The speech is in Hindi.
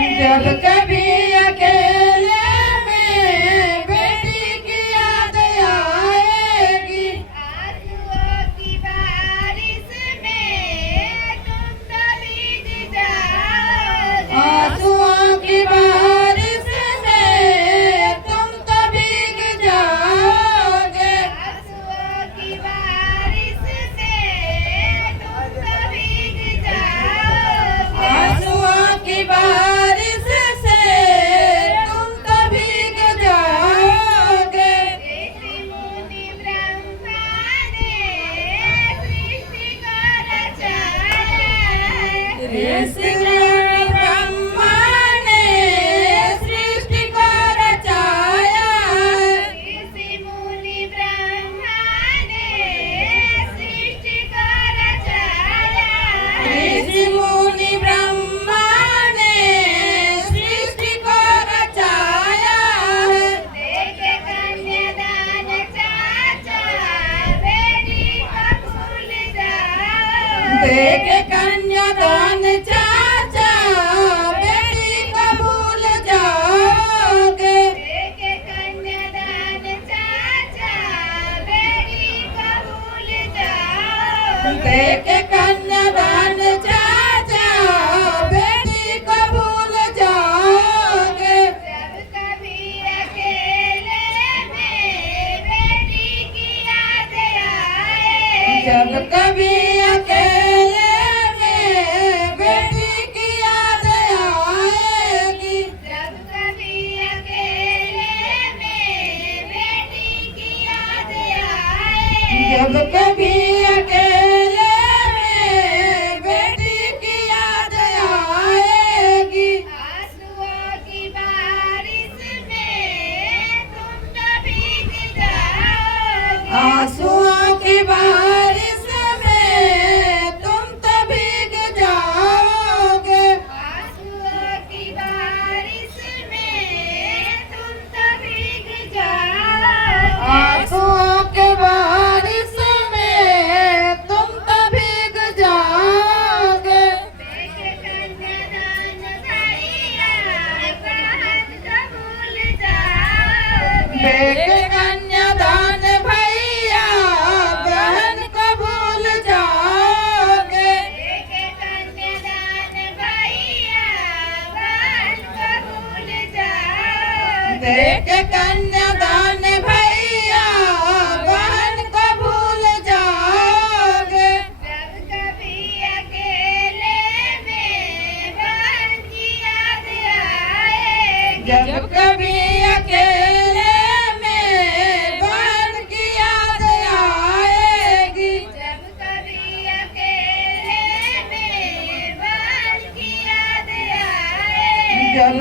जब कभी अकेले में बेटी की याद आएगी, आंसुओं की बारिश में तुम तो भीग जाओगे। आंसुओं की बारिश में तुम तो भीग जाओगे। आंसुओं की बारिश से तुम तो भीग जाओगे। आंसुओं की बारिश से तुम तो भीग जाओगे। ऋषि मुनि ब्रह्मा ने सृष्टि को रचाया है। ऋषि मुनि ब्रह्मा ने सृष्टि को रचाया है। ऋषि मुनि ब्रह्मा ने सृष्टि को रचाया है। ऋषि मुनि ब्रह्मा ने सृष्टि को रचाया है। देके कन्यादान चाचा बेटी को भूल जाओ। देके कन्यादान चाचा बेटी को भूल जाओगे। देके कन्यादान चाचा बेटी को भूल जाओ। देके कन्यादान चाचा बेटी को भूल जाओगे। जब कभी अकेले में बेटी की याद आए। जब कभी अकेले में बेटी की याद आएगी। जब कभी अकेले में बेटी की याद आए। जब कभी अकेले में बेटी की याद आएगी। आंसुओं की बारिश में तुम तो भीग जाओगे। आंसुओं की बारिश में तुम तो भीग जाओगे। आंसुओं की बारिश में तुम तो भीग जाओगे। आंसुओं की बारिश में तुम तो भीग जाओगे। देके कन्यादान भैया बहन को भूल जाओगे। देके कन्यादान भैया बहन को भूल जाओगे। देके कन्यादान भैया बहन को भूल जाओगे। देके कन्यादान भैया बहन को भूल जाओगे। जब कभी अकेले में बहन की याद आएगी। जब कभी अकेले में बहन की याद आएगी। जब कभी अकेले में बहन की याद आएगी। जब